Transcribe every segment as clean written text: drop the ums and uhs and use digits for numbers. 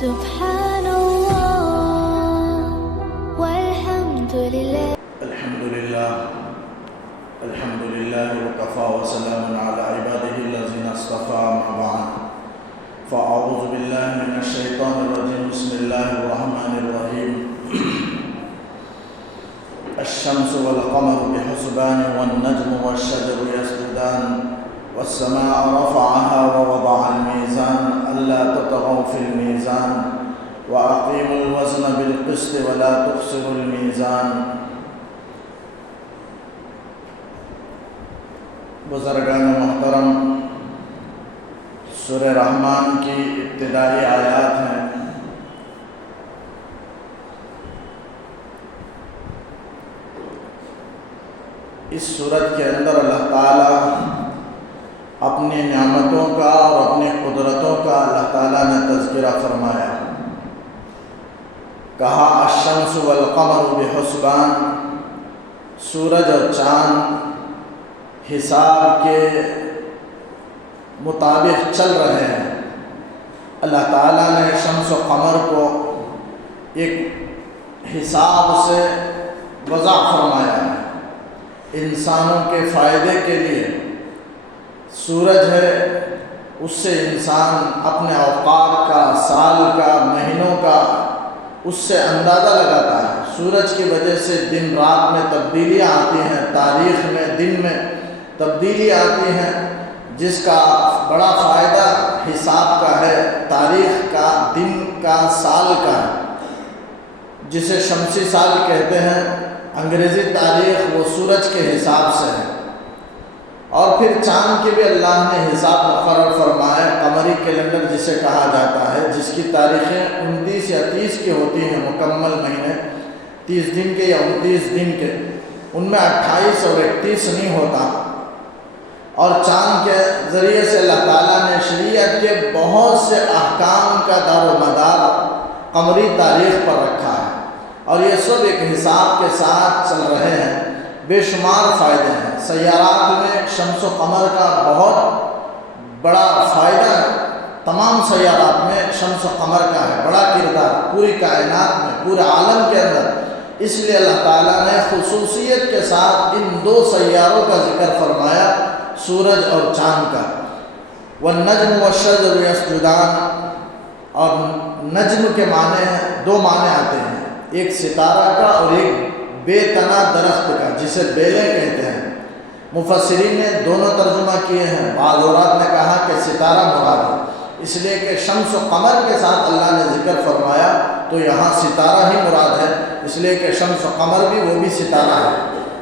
سبحان الله والحمد لله. الحمد لله وكفى وسلام على عباده الذين اصطفى. أما بعد فأعوذ بالله من الشيطان الرجيم. بسم الله الرحمن الرحيم. الشمس والقمر بحسبان والنجم والشجر يسجدان والسماء رفعها ووضع الميزان ألا تطغوا في الميزان وأقيموا الوزن بالقسط ولا تخسروا الميزان. بزرگان محترم، سورہ رحمان کی ابتدائی آیات ہیں. اس سورت کے اندر اللہ تعالیٰ اپنی نعمتوں کا اور اپنی قدرتوں کا اللہ تعالیٰ نے تذکرہ فرمایا. کہا الشمس والقمر بحسبان، سورج اور چاند حساب کے مطابق چل رہے ہیں. اللہ تعالیٰ نے شمس و قمر کو ایک حساب سے وضع فرمایا ہے انسانوں کے فائدے کے لیے. سورج ہے، اس سے انسان اپنے اوقات کا، سال کا، مہینوں کا اس سے اندازہ لگاتا ہے. سورج کی وجہ سے دن رات میں تبدیلیاں آتی ہیں، تاریخ میں دن میں تبدیلی آتی ہیں، جس کا بڑا فائدہ حساب کا ہے، تاریخ کا، دن کا، سال کا ہے، جسے شمسی سال کہتے ہیں. انگریزی تاریخ وہ سورج کے حساب سے ہے. اور پھر چاند کے بھی اللہ نے حساب مقرر فرمایا، قمری کیلنڈر جسے کہا جاتا ہے، جس کی تاریخیں 29 یا 30 کی ہوتی ہیں، مکمل مہینے 30 دن کے یا 29 دن کے. ان میں 28 اور 31 نہیں ہوتا. اور چاند کے ذریعے سے اللہ تعالیٰ نے شریعت کے بہت سے احکام کا دار و مدار قمری تاریخ پر رکھا ہے. اور یہ سب ایک حساب کے ساتھ چل رہے ہیں. بے شمار فائدے ہیں. سیارات میں شمس و قمر کا بہت بڑا فائدہ ہے. تمام سیارات میں شمس و قمر کا ہے بڑا کردار، پوری کائنات میں، پورے عالم کے اندر. اس لیے اللہ تعالیٰ نے خصوصیت کے ساتھ ان دو سیاروں کا ذکر فرمایا، سورج اور چاند کا. والنجم والشجر یسجدان، اور نجم کے معنی ہیں، دو معنی آتے ہیں، ایک ستارہ کا اور ایک بے تنا درخت کا جسے بیلیں کہتے ہیں. مفسرین نے دونوں ترجمہ کیے ہیں. بعض حضرات نے کہا کہ ستارہ مراد ہے، اس لیے کہ شمس و قمر کے ساتھ اللہ نے ذکر فرمایا تو یہاں ستارہ ہی مراد ہے، اس لیے کہ شمس و قمر بھی وہ بھی ستارہ ہے.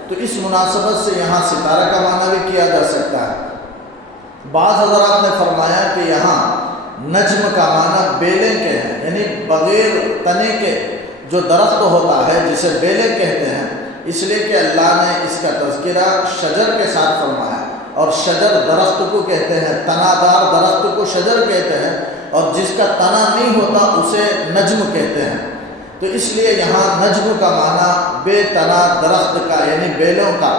تو اس مناسبت سے یہاں ستارہ کا معنی بھی کیا جا سکتا ہے. بعض حضرات نے فرمایا کہ یہاں نجم کا معنی بیلیں کے ہیں، یعنی بغیر تنے کے جو درخت ہوتا ہے جسے بیلیں کہتے ہیں، اس لیے کہ اللہ نے اس کا تذکرہ شجر کے ساتھ فرمایا. اور شجر درخت کو کہتے ہیں، تنا دار درخت کو شجر کہتے ہیں، اور جس کا تنا نہیں ہوتا اسے نجم کہتے ہیں. تو اس لیے یہاں نجم کا معنی بے تنا درخت کا، یعنی بیلوں کا،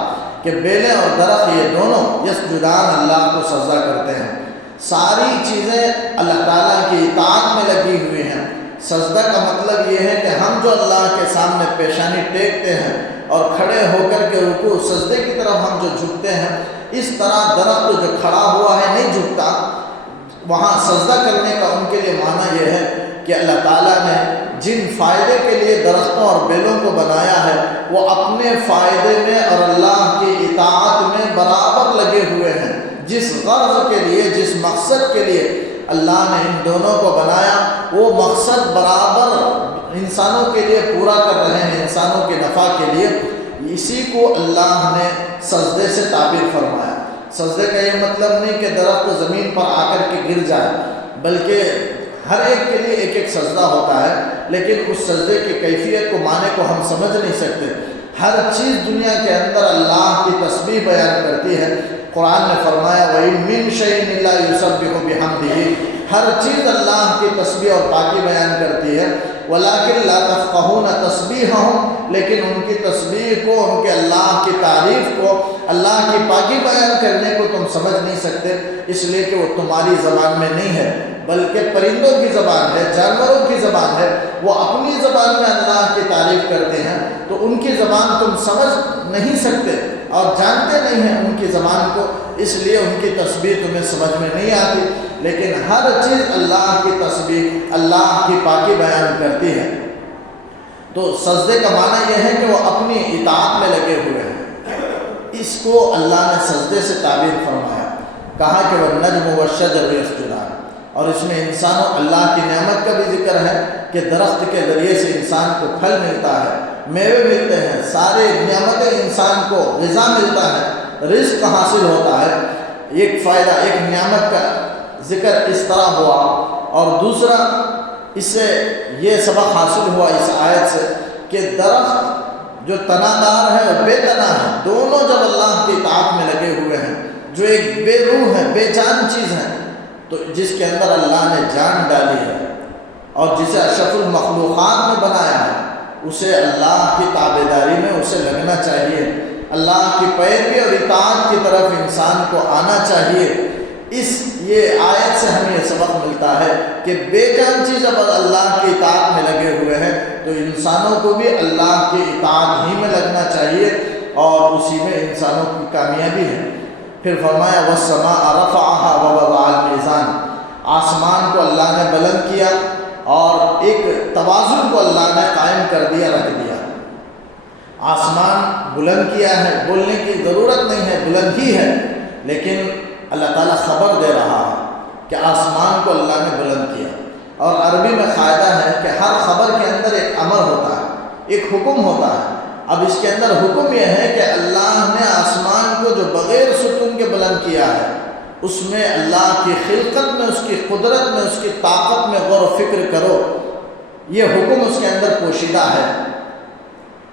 کہ بیلیں اور درخت یہ دونوں یسجدان اللہ کو سجدہ کرتے ہیں. ساری چیزیں اللہ تعالیٰ کی اطاعت میں لگی ہوئی ہیں. سجدہ کا مطلب یہ ہے کہ ہم جو اللہ کے سامنے پیشانی ٹیکتے ہیں اور کھڑے ہو کر کے رکوع سجدے کی طرف ہم جو جھکتے ہیں، اس طرح درخت جو کھڑا ہوا ہے نہیں جھکتا. وہاں سجدہ کرنے کا ان کے لیے معنی یہ ہے کہ اللہ تعالیٰ نے جن فائدے کے لیے درختوں اور بیلوں کو بنایا ہے وہ اپنے فائدے میں اور اللہ کی اطاعت میں برابر لگے ہوئے ہیں. جس غرض کے لیے، جس مقصد کے لیے اللہ نے ان دونوں کو بنایا، وہ مقصد برابر انسانوں کے لیے پورا کر رہے ہیں، انسانوں کے نفع کے لیے. اسی کو اللہ نے سجدے سے تعبیر فرمایا. سجدے کا یہ مطلب نہیں کہ درخت زمین پر آ کر کے گر جائے، بلکہ ہر ایک کے لیے ایک ایک سجدہ ہوتا ہے، لیکن اس سجدے کی کیفیت کو، معنی کو ہم سمجھ نہیں سکتے. ہر چیز دنیا کے اندر اللہ کی تسبیح بیان کرتی ہے. قرآن نے فرمایا وَإِن مِّن شَيْءٍ إِلَّا يُسَبِّحُ بِحَمْدِهِ، ہر چیز اللہ کی تسبیح اور پاکی بیان کرتی ہے. وَلَٰكِن لَا تَفْقَهُونَ تَسْبِيحَهُمْ، لیکن ان کی تسبیح کو، ان کے اللہ کی تعریف کو، اللہ کی پاکی بیان کرنے کو تم سمجھ نہیں سکتے، اس لیے کہ وہ تمہاری زبان میں نہیں ہے، بلکہ پرندوں کی زبان ہے، جانوروں کی زبان ہے، وہ اپنی زبان میں اللہ کی تعریف کرتے ہیں، تو ان کی زبان تم سمجھ نہیں سکتے اور جانتے نہیں ہیں ان کی زبان کو، اس لیے ان کی تسبیح تمہیں سمجھ میں نہیں آتی، لیکن ہر چیز اللہ کی تسبیح، اللہ کی پاکی بیان کرتی ہے۔ تو سجدے کا معنی یہ ہے کہ وہ اپنی اطاعت میں لگے ہوئے ہیں، اس کو اللہ نے سجدے سے تعبیر فرمایا، کہا کہ وَالنَّجْمُ وَالشَّجَرُ يَسْجُدَانِ، اور اس میں انسان و اللہ کی نعمت کا بھی ذکر ہے کہ درخت کے ذریعے سے انسان کو پھل ملتا ہے، میوے ملتے ہیں، سارے نعمتیں انسان کو غذا ملتا ہے، رزق حاصل ہوتا ہے۔ ایک فائدہ، ایک نعمت کا ذکر اس طرح ہوا، اور دوسرا اس سے یہ سبق حاصل ہوا اس آیت سے کہ درخت جو تنا دار ہے اور بے تنا ہے، دونوں جب اللہ کی اطاعت میں لگے ہوئے ہیں، جو ایک بے روح ہے، بے جان چیز ہے، تو جس کے اندر اللہ نے جان ڈالی ہے اور جسے اشرف المخلوقات میں بنایا ہے، اسے اللہ کی تابعداری میں اسے لگنا چاہیے، اللہ کی پیروی اور اطاعت کی طرف انسان کو آنا چاہیے۔ یہ آیت سے ہمیں یہ سبق ملتا ہے کہ بے جان چیز اب اللہ کی اطاعت میں لگے ہوئے ہیں تو انسانوں کو بھی اللہ کی اطاعت ہی میں لگنا چاہیے، اور اسی میں انسانوں کی کامیابی ہے۔ پھر فرمایا وَالسَّمَاءَ رَفَعَهَا وَوَضَعَ الْمِيزَانَ، آسمان کو اللہ نے بلند کیا اور ایک توازن کو اللہ نے قائم کر دیا، رکھ دیا۔ آسمان بلند کیا ہے، بولنے کی ضرورت نہیں ہے، بلند ہی ہے، لیکن اللہ تعالیٰ خبر دے رہا ہے کہ آسمان کو اللہ نے بلند کیا۔ اور عربی میں قاعدہ ہے کہ ہر خبر کے اندر ایک امر ہوتا ہے، ایک حکم ہوتا ہے۔ اب اس کے اندر حکم یہ ہے کہ اللہ نے آسمان کو جو بغیر ستون کے بلند کیا ہے، اس میں اللہ کی خلقت میں، اس کی قدرت میں، اس کی طاقت میں غور و فکر کرو، یہ حکم اس کے اندر پوشیدہ ہے۔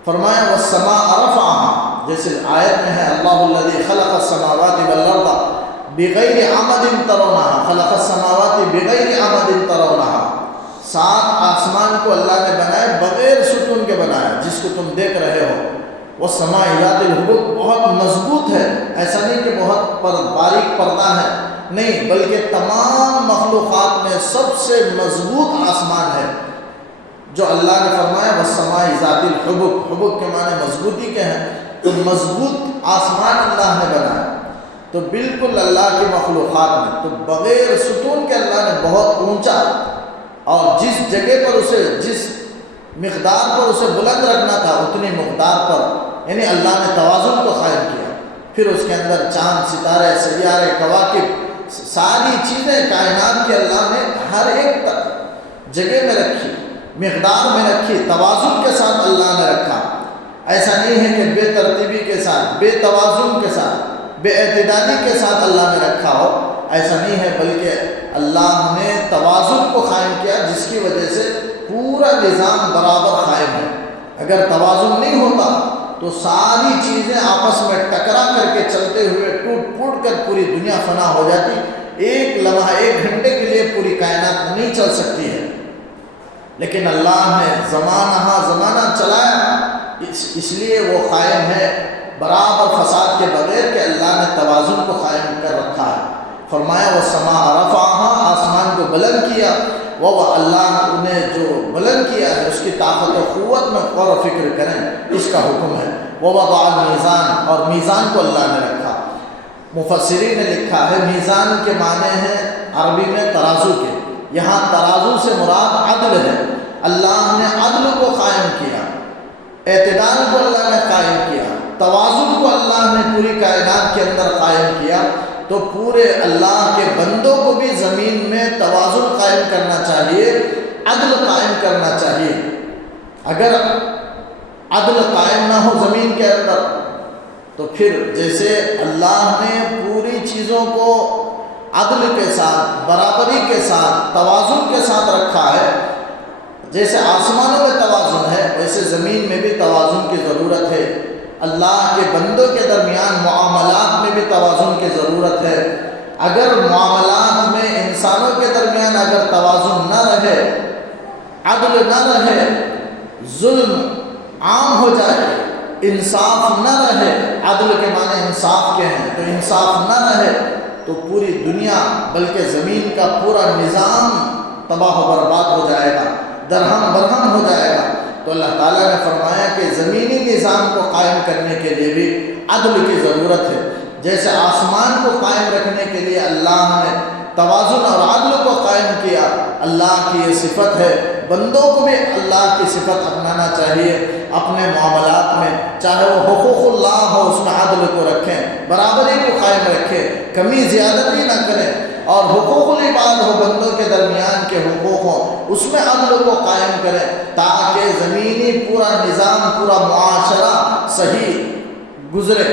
فرمایا وَالسَّمَاءَ رَفَعَهَا، جیسے آیت میں ہے اللہ الذی خلق السماوات والارض بغیر عمد ترونہا، خلق السماوات بغیر عمد ترونہا، 7 آسمان کو اللہ نے بنائے بغیر ستون کے بنایا، جس کو تم دیکھ رہے ہو۔ والسماء ذات الحبک، بہت مضبوط ہے، ایسا نہیں کہ بہت باریک پردہ ہے، نہیں، بلکہ تمام مخلوقات میں سب سے مضبوط آسمان ہے، جو اللہ نے فرمایا والسماء ذات الحبک، حبک کے معنی مضبوطی کے ہیں، تو مضبوط آسمان اللہ نے بنایا۔ تو بالکل اللہ کی مخلوقات میں تو بغیر ستون کے اللہ نے بہت اونچا، اور جس جگہ پر اسے، جس مقدار پر اسے بلند رکھنا تھا، اتنی مقدار پر، یعنی اللہ نے توازن کو قائم کیا۔ پھر اس کے اندر چاند، ستارے، سیارے، کواکب، ساری چیزیں کائنات کے اللہ نے ہر ایک جگہ میں رکھی، مقدار میں رکھی، توازن کے ساتھ اللہ نے رکھا۔ ایسا نہیں ہے کہ بے ترتیبی کے ساتھ، بے توازن کے ساتھ، بے اعتدالی کے ساتھ اللہ نے رکھا ہو، ایسا نہیں ہے، بلکہ اللہ نے توازن کو قائم کیا، جس کی وجہ سے پورا نظام برابر قائم ہے۔ اگر توازن نہیں ہوتا تو ساری چیزیں آپس میں ٹکرا کر کے چلتے ہوئے ٹوٹ پھوٹ کر پوری دنیا فنا ہو جاتی، ایک لمحہ، ایک گھنٹے کے لیے پوری کائنات نہیں چل سکتی ہے، لیکن اللہ نے زمانہ چلایا، اس لیے وہ قائم ہے برابر فساد کے بغیر، کہ اللہ نے توازن کو قائم کر رکھا ہے۔ فرمایا والسماء رفعها، آسمان کو بلند کیا، وہ اللہ نے جو بلند کیا ہے اس کی طاقت و قوت میں غور و فکر کریں، اس کا حکم ہے۔ ووضع المیزان، اور میزان کو اللہ نے رکھا۔ مفسرین نے لکھا ہے میزان کے معنی ہیں عربی میں ترازو کے، یہاں ترازو سے مراد عدل ہے، اللہ نے عدل کو قائم کیا، اعتدال کو اللہ نے قائم کیا، توازن کو اللہ نے پوری کائنات کے اندر قائم کیا۔ تو پورے اللہ کے بندوں کو بھی زمین میں توازن قائم کرنا چاہیے، عدل قائم کرنا چاہیے۔ اگر عدل قائم نہ ہو زمین کے اندر تو پھر جیسے اللہ نے پوری چیزوں کو عدل کے ساتھ، برابری کے ساتھ، توازن کے ساتھ رکھا ہے، جیسے آسمانوں میں توازن ہے ویسے زمین میں بھی توازن کی ضرورت ہے۔ اللہ کے بندوں کے درمیان معاملات میں بھی توازن کی ضرورت ہے۔ اگر معاملات میں انسانوں کے درمیان اگر توازن نہ رہے، عدل نہ رہے، ظلم عام ہو جائے، انصاف نہ رہے، عدل کے معنی انصاف کے ہیں، تو انصاف نہ رہے تو پوری دنیا بلکہ زمین کا پورا نظام تباہ و برباد ہو جائے گا، درہم برہم ہو جائے گا۔ تو اللہ تعالیٰ نے فرمایا کہ زمینی نظام کو قائم کرنے کے لیے بھی عدل کی ضرورت ہے۔ جیسے آسمان کو قائم رکھنے کے لیے اللہ نے توازن اور عدل کو قائم کیا، اللہ کی یہ صفت ہے، بندوں کو بھی اللہ کی صفت اپنانا چاہیے اپنے معاملات میں، چاہے وہ حقوق اللہ ہو اس میں عدل کو رکھیں، برابری کو قائم رکھیں، کمی زیادتی نہ کریں، اور حقوق العباد ہو، بندوں کے درمیان کے حقوق ہوں، اس میں عدل کو قائم کریں تاکہ زمینی پورا نظام، پورا معاشرہ صحیح گزرے۔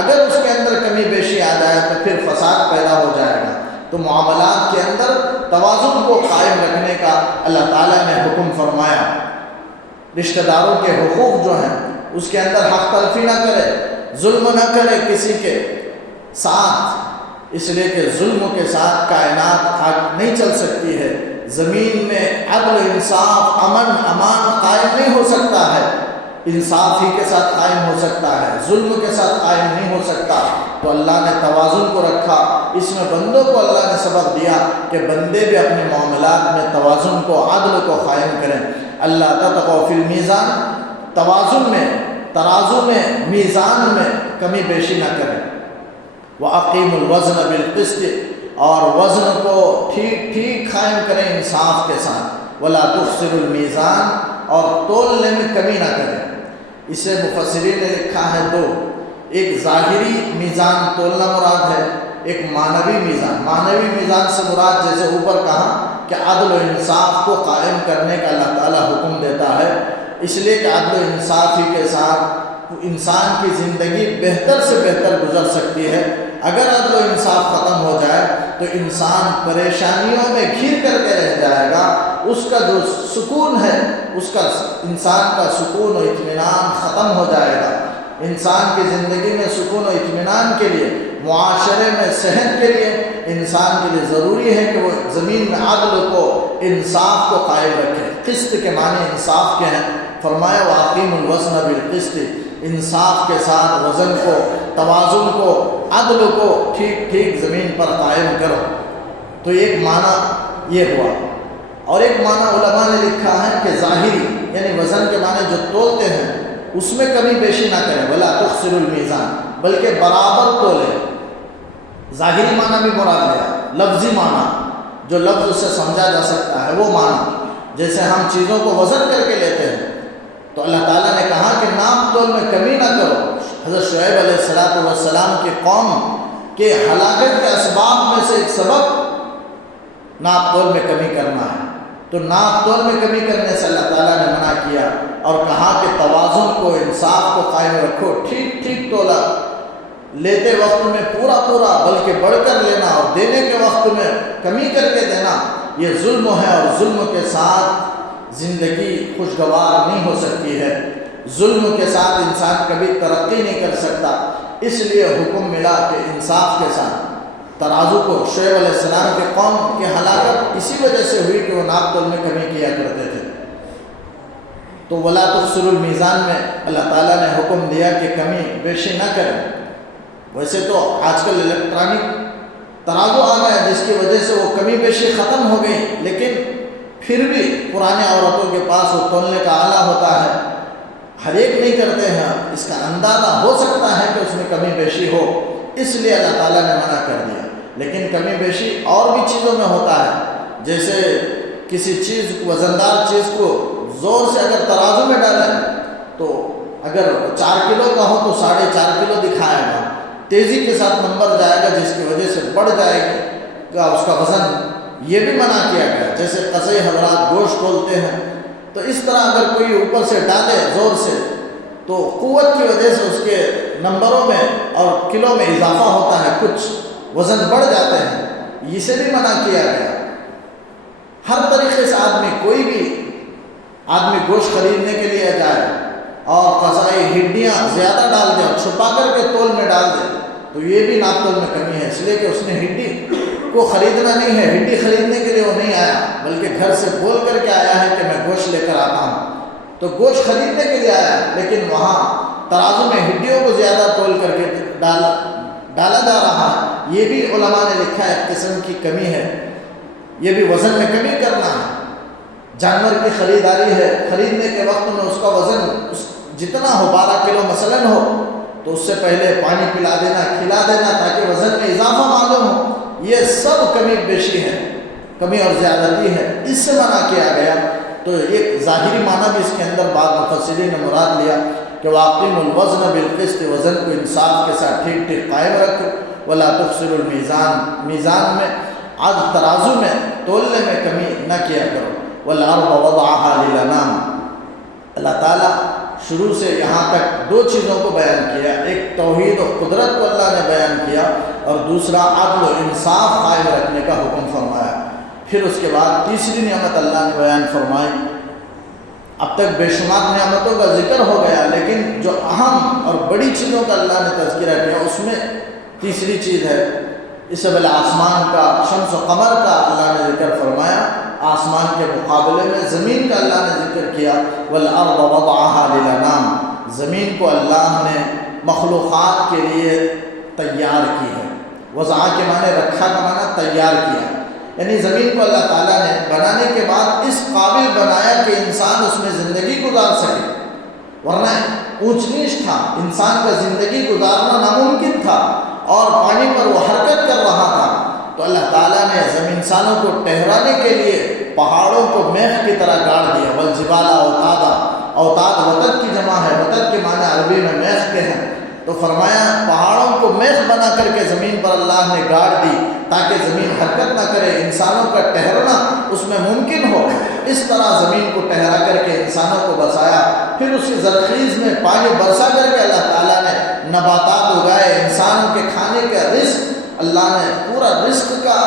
اگر اس کے اندر کمی بیشی آ جائے تو پھر فساد پیدا ہو جائے گا۔ تو معاملات کے اندر توازن کو قائم رکھنے کا اللہ تعالیٰ نے حکم فرمایا۔ رشتہ داروں کے حقوق جو ہیں اس کے اندر حق تلفی نہ کرے، ظلم نہ کرے کسی کے ساتھ، اس لیے کہ ظلم کے ساتھ کائنات نہیں چل سکتی ہے۔ زمین میں عدل، انصاف، امن، امان قائم نہیں ہو سکتا ہے، انصاف ہی کے ساتھ قائم ہو سکتا ہے، ظلم کے ساتھ قائم نہیں ہو سکتا۔ تو اللہ نے توازن کو رکھا، اس میں بندوں کو اللہ نے سبق دیا کہ بندے بھی اپنے معاملات میں توازن کو، عدل کو قائم کریں۔ اللہ تطغوا فی المیزان، توازن میں، ترازو میں، میزان میں کمی بیشی نہ کریں۔ وَأَقِیمُوا الْوَزْنَ بِالْقِسْطِ، اور وزن کو ٹھیک ٹھیک قائم کریں انصاف کے ساتھ۔ وَلَا تُخْسِرُوا الْمِيزَانَ، اور تولنے میں کمی نہ کریں۔ اسے مفسرین نے لکھا ہے دو، ایک ظاہری میزان تولنا مراد ہے، ایک معنوی میزان۔ معنوی میزان سے مراد جیسے اوپر کہا کہ عدل و انصاف کو قائم کرنے کا اللہ تعالیٰ حکم دیتا ہے، اس لیے کہ عدل و انصاف ہی کے ساتھ انسان کی زندگی بہتر سے بہتر گزر سکتی ہے۔ اگر عدل و انصاف ختم ہو جائے تو انسان پریشانیوں میں گھر کر کے رہ جائے گا، اس کا جو سکون ہے، اس کا انسان کا سکون و اطمینان ختم ہو جائے گا۔ انسان کی زندگی میں سکون و اطمینان کے لیے، معاشرے میں صحت کے لیے انسان کے لیے ضروری ہے کہ وہ زمین میں عدل کو، انصاف کو قائم رکھے۔ قسط کے معنی انصاف کے ہیں، فرمایا وَأَقِیمُوا الْوَزْنَ بِالْقِسْطِ، انصاف کے ساتھ وزن کو، توازن کو، عدل کو ٹھیک ٹھیک زمین پر قائم کرو۔ تو ایک معنی یہ ہوا، اور ایک معنی علماء نے لکھا ہے کہ ظاہری، یعنی وزن کے معنی جو تولتے ہیں اس میں کمی بیشی نہ کریں، وَلَا تُخْسِرُوا الْمِيزَانَ، بلکہ برابر تولے۔ ظاہری معنی بھی مراد لیا، لفظی معنی جو لفظ سے سمجھا جا سکتا ہے وہ معنی، جیسے ہم چیزوں کو وزن کر کے لیتے ہیں تو اللہ تعالیٰ نے کہا کہ ناپ تول میں کمی نہ کرو۔ حضرت شعیب علیہ السلام کی قوم کے ہلاکت کے اسباب میں سے ایک سبب ناپ تول میں کمی کرنا ہے، تو ناپ تول میں کمی کرنے سے اللہ تعالیٰ نے منع کیا اور کہا کہ توازن کو، انصاف کو قائم رکھو، ٹھیک ٹھیک تولا، لیتے وقت میں پورا پورا بلکہ بڑھ کر لینا، اور دینے کے وقت میں کمی کر کے دینا یہ ظلم ہے، اور ظلم کے ساتھ زندگی خوشگوار نہیں ہو سکتی ہے۔ ظلم کے ساتھ انسان کبھی ترقی نہیں کر سکتا، اس لیے حکم ملا کہ انصاف کے ساتھ ترازو کو۔ شعیب علیہ السلام کے قوم کی ہلاکت اسی وجہ سے ہوئی کہ وہ ناپ تول میں کمی کیا کرتے تھے۔ تو وَلَا تُخْسِرُوا الْمِيزَانَ میں اللہ تعالیٰ نے حکم دیا کہ کمی بیشی نہ کریں۔ ویسے تو آج کل الیکٹرانک ترازو آ گیا جس کی وجہ سے وہ کمی بیشی ختم ہو گئی، لیکن پھر بھی پرانے عورتوں کے پاس وہ تولنے کا آلہ ہوتا ہے، ہر ایک نہیں کرتے ہیں، اس کا اندازہ ہو سکتا ہے کہ اس میں کمی بیشی ہو، اس لیے اللہ تعالیٰ نے منع کر دیا۔ لیکن کمی بیشی اور بھی چیزوں میں ہوتا ہے، جیسے کسی چیز وزندار چیز کو زور سے اگر ترازو میں ڈالیں تو اگر 4 کلو کا ہو تو 4.5 کلو دکھائے گا، تیزی کے ساتھ نمبر جائے گا جس کی وجہ سے بڑھ جائے گا اس کا وزن، یہ بھی منع کیا گیا۔ جیسے قصعی حضرات گوشت کھولتے ہیں تو اس طرح اگر کوئی اوپر سے ڈالے زور سے تو قوت کی وجہ سے اس کے نمبروں میں اور کلو میں اضافہ ہوتا ہے، کچھ وزن بڑھ جاتے ہیں، اسے بھی منع کیا گیا۔ ہر طریقے سے کوئی بھی آدمی گوشت خریدنے کے لیے جائے اور قصائی ہڈیاں زیادہ ڈال دے اور چھپا کر کے تول میں ڈال دے تو یہ بھی ناپ تول میں کمی ہے، اس لیے کہ اس نے ہڈی کو خریدنا نہیں ہے، ہڈی خریدنے کے لیے وہ نہیں آیا، بلکہ گھر سے بول کر کے آیا ہے کہ میں گوشت تو گوشت خریدنے کے لیے آیا، لیکن وہاں ترازو میں ہڈیوں کو زیادہ تول کر کے ڈالا جا رہا ہے۔ یہ بھی علماء نے لکھا ہے ایک قسم کی کمی ہے، یہ بھی وزن میں کمی کرنا ہے۔ جانور کی خریداری ہے، خریدنے کے وقت میں اس کا وزن جتنا ہو 12 کلو مثلاً ہو تو اس سے پہلے پانی پلا دینا، کھلا دینا تاکہ وزن میں اضافہ معلوم ہو۔ یہ سب کمی بیشی ہے، کمی اور زیادتی ہے، اس سے منع کیا گیا۔ تو ایک ظاہری معنی بھی اس کے اندر بعض مفسرین نے مراد لیا کہ وَأَقِیمُوا الْوَزْنَ بِالْقِسْطِ، وزن کو انصاف کے ساتھ ٹھیک ٹھیک قائم رکھو، وَلَا تُخْسِرُوا الْمِيزَانَ، میزان میں عدل ترازو میں تولنے میں کمی نہ کیا کرو۔ وَالْأَرْضَ وَضَعَهَا لِلْأَنَامِ، اللہ تعالیٰ شروع سے یہاں تک 2 چیزوں کو بیان کیا، ایک توحید و قدرت کو اللہ نے بیان کیا اور دوسرا عدل و انصاف قائم رکھنے کا حکم فرمایا۔ پھر اس کے بعد تیسری نعمت اللہ نے بیان فرمائی۔ اب تک بے شمار نعمتوں کا ذکر ہو گیا، لیکن جو اہم اور بڑی چیزوں کا اللہ نے تذکرہ کیا اس میں تیسری چیز ہے اس سے آسمان کا، شمس و قمر کا اللہ نے ذکر فرمایا۔ آسمان کے مقابلے میں زمین کا اللہ نے ذکر کیا، وَالْأَرْضَ وَضَعَهَا لِلْأَنَامِ، زمین کو اللہ نے مخلوقات کے لیے تیار کی ہے۔ وضع کے معنی رکھا کا معنی تیار کیا، یعنی زمین کو اللہ تعالیٰ نے بنانے کے بعد اس قابل بنایا کہ انسان اس میں زندگی گزار سکے، ورنہ اونچ نیچ تھا، انسان کا زندگی گزارنا ناممکن تھا اور پانی پر وہ حرکت کر رہا تھا۔ تو اللہ تعالیٰ نے انسانوں کو ٹہرانے کے لیے پہاڑوں کو میخ کی طرح گاڑ دیا۔ وَالْجِبَالَ أَوْتَادًا، اوتاد وتد کی جمع ہے، وتد کے معنی عربی میں میخ کے ہیں۔ تو فرمایا پہاڑوں کو میخ بنا کر کے زمین پر اللہ نے گاڑ دی تاکہ زمین حرکت نہ کرے، انسانوں کا ٹہرنا اس میں ممکن ہو۔ اس طرح زمین کو ٹہرا کر کے انسانوں کو بسایا، پھر اس کی زرخیز میں پانی برسا کر کے اللہ تعالیٰ نے نباتات اگائے، انسانوں کے کھانے کا رزق اللہ نے، پورا رزق کا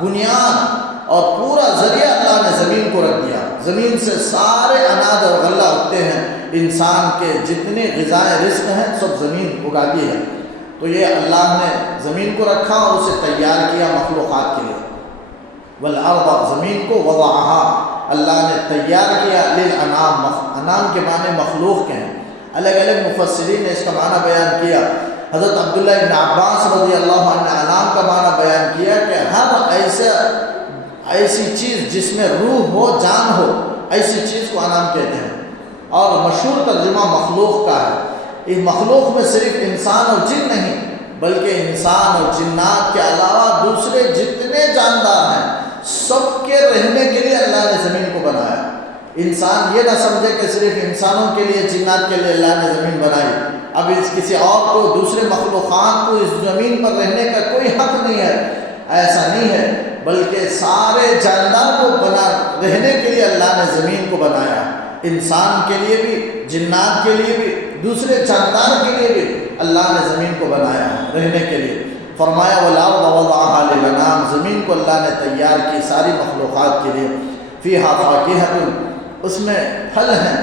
بنیاد اور پورا ذریعہ اللہ نے زمین کو رکھ دیا۔ زمین سے سارے اناج اور غلہ اگتے ہیں، انسان کے جتنے غذائیں رزق ہیں سب زمین اگاتی ہے۔ تو یہ اللہ نے زمین کو رکھا اور اسے تیار کیا مخلوقات کے لیے۔ والارض، زمین کو وضعها، اللہ نے تیار کیا، للانام، انام کے معنی مخلوق کے ہیں۔ الگ الگ مفسرین نے اس کا معنی بیان کیا۔ حضرت عبداللہ ابن عباس رضی اللہ عنہ نے انام کا معنی بیان کیا کہ ہر ایسی چیز جس میں روح ہو، جان ہو، ایسی چیز کو انام کہتے ہیں۔ اور مشہور ترجمہ مخلوق کا ہے۔ اس مخلوق میں صرف انسان اور جن نہیں، بلکہ انسان اور جنات کے علاوہ دوسرے جتنے جاندار ہیں سب کے رہنے کے لیے اللہ نے زمین کو بنایا۔ انسان یہ نہ سمجھے کہ صرف انسانوں کے لیے، جنات کے لیے اللہ نے زمین بنائی، اب اس کسی اور کو، دوسرے مخلوقات کو اس زمین پر رہنے کا کوئی حق نہیں ہے، ایسا نہیں ہے، بلکہ سارے جاندار کو رہنے کے لیے اللہ نے زمین کو بنایا، انسان کے لیے بھی، جنات کے لیے بھی، دوسرے جاندار کے لیے بھی اللہ نے زمین کو بنایا رہنے کے لیے۔ فرمایا والارض وضعها للانام، زمین کو اللہ نے تیار کی ساری مخلوقات کے لیے۔ فیہا فاکہۃ، اس میں پھل ہیں،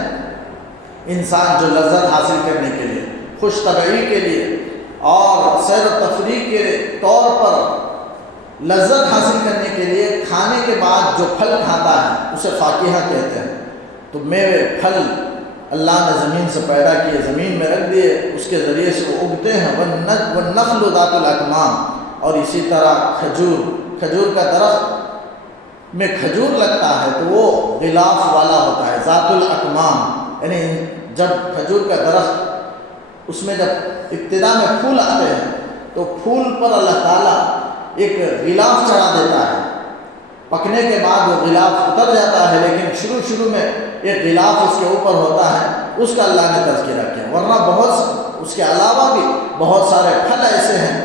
انسان جو لذت حاصل کرنے کے لیے، خوش طبعی کے لیے اور سیر و تفریح کے طور پر لذت حاصل کرنے کے لیے کھانے کے بعد جو پھل کھاتا ہے اسے فاکہہ کہتے ہیں۔ تو میوے، پھل اللہ نے زمین سے پیدا کیے، زمین میں رکھ دیے، اس کے ذریعے سے وہ اگتے ہیں۔ والنخل ذات الاکمام، اور اسی طرح کھجور کا درخت میں کھجور لگتا ہے تو وہ غلاف والا ہوتا ہے، ذات الاکمام، یعنی جب کھجور کا درخت اس میں جب ابتدا میں پھول آتے ہیں تو پھول پر اللہ تعالیٰ ایک غلاف چڑھا دیتا ہے، پکنے کے بعد وہ غلاف اتر جاتا ہے، لیکن شروع میں ایک غلاف اس کے اوپر ہوتا ہے، اس کا اللہ نے تذکرہ کیا۔ ورنہ اس کے علاوہ بھی بہت سارے پھل ایسے ہیں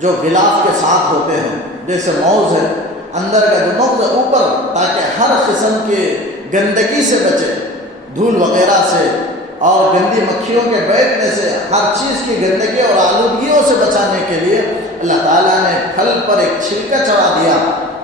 جو غلاف کے ساتھ ہوتے ہیں، جیسے موز ہے، اندر کا جو موز ہے اوپر، تاکہ ہر قسم کے گندگی سے بچے، دھول وغیرہ سے اور گندی مکھیوں کے بیٹھنے سے، ہر چیز کی گندگی اور آلودگیوں سے بچانے کے لیے اللہ تعالیٰ نے پھل پر ایک چھلکا چڑھا دیا،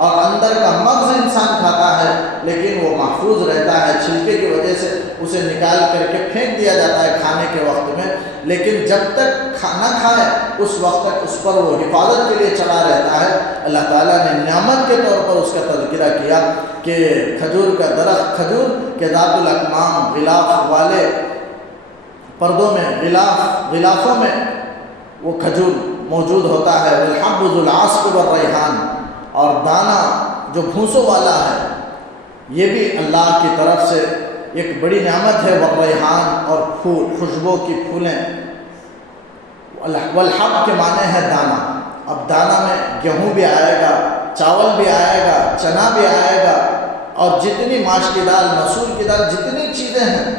اور اندر کا مغز انسان کھاتا ہے لیکن وہ محفوظ رہتا ہے، چھلکے کی وجہ سے اسے نکال کر کے پھینک دیا جاتا ہے کھانے کے وقت میں، لیکن جب تک کھانا کھائے اس وقت تک اس پر وہ حفاظت کے لیے چڑھا رہتا ہے۔ اللہ تعالیٰ نے نعمت کے طور پر اس کا تذکرہ کیا۔ کہ کھجور کا درخت، کھجور کے ذات الاکمام غلاف والے پردوں میں، غلافوں میں وہ کھجور موجود ہوتا ہے۔ والحب ذو العصف والریحان، اور دانہ جو بھوسوں والا ہے یہ بھی اللہ کی طرف سے ایک بڑی نعمت ہے۔ والریحان، اور پھول، خوشبو کی پھولیں۔ والحب کے معنی ہے دانہ۔ اب دانہ میں گیہوں بھی آئے گا، چاول بھی آئے گا، چنا بھی آئے گا، اور جتنی ماش کی دال، مسور کی دال، جتنی چیزیں ہیں